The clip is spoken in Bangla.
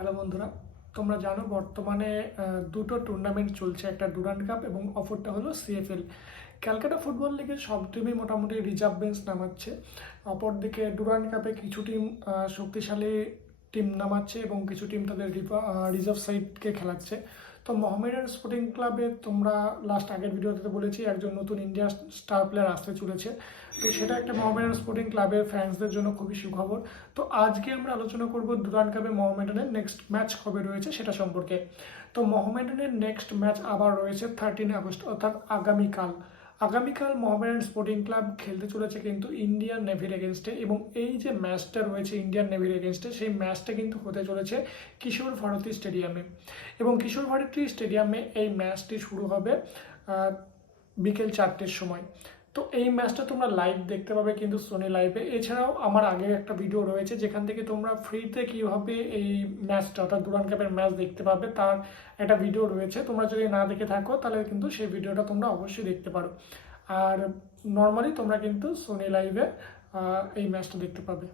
হ্যালো বন্ধুরা, তোমরা জানো বর্তমানে দুটো টুর্নামেন্ট চলছে, একটা ডুরান্ড কাপ এবং অপরটা হলো সিএফএল ক্যালকাটা ফুটবল লিগের সব টিমই মোটামুটি রিজার্ভ বেঞ্চ নামাচ্ছে। অপরদিকে ডুরান্ড কাপে কিছু টিম শক্তিশালী টিম নামাচ্ছে এবং কিছু টিম তাদের রিজার্ভ সাইডকে খেলাচ্ছে। তো মোহামেডান স্পোর্টিং ক্লাবে তোমরা লাস্ট আগের ভিডিওতে বলেছি, একজন নতুন ইন্ডিয়া স্টার প্লেয়ার আসতে চলেছে। তো সেটা একটা মোহামেডান স্পোর্টিং ক্লাবের ফ্যান্সদের জন্য খুবই সুখবর। তো আজকে আমরা আলোচনা করব দুরান কাপে মোহামেডানের নেক্সট ম্যাচ কবে রয়েছে সেটা সম্পর্কে। তো মোহামেডানের নেক্সট ম্যাচ আবার রয়েছে থার্টিন আগস্ট, অর্থাৎ আগামীকাল। আগামীকাল মোহামেডান স্পোর্টিং ক্লাব খেলতে চলেছে কিন্তু ইন্ডিয়ান নেভির এগেনস্টে এবং এই যে ম্যাচটা রয়েছে ইন্ডিয়ান নেভির এগেনস্টে সেই ম্যাচটা কিন্তু হতে চলেছে কিশোর ভারতী স্টেডিয়ামে। এবং কিশোর ভারতী স্টেডিয়ামে এই ম্যাচটি শুরু হবে বিকেল চারটের সময়। তো এই ম্যাচটা তোমরা লাইভ দেখতে পাবে কিন্তু সোনি লাইভে এছাড়াও আমার আগের একটা ভিডিও রয়েছে, যেখান থেকে তোমরা ফ্রিতে কীভাবে এই ম্যাচটা অর্থাৎ দুরান কাপের ম্যাচ দেখতে পাবে, তার একটা ভিডিও রয়েছে। তোমরা যদি না দেখে থাকো, তাহলে কিন্তু সেই ভিডিওটা তোমরা অবশ্যই দেখতে পারো। আর নর্মালি তোমরা কিন্তু সোনি লাইভে এই ম্যাচটা দেখতে পাবে।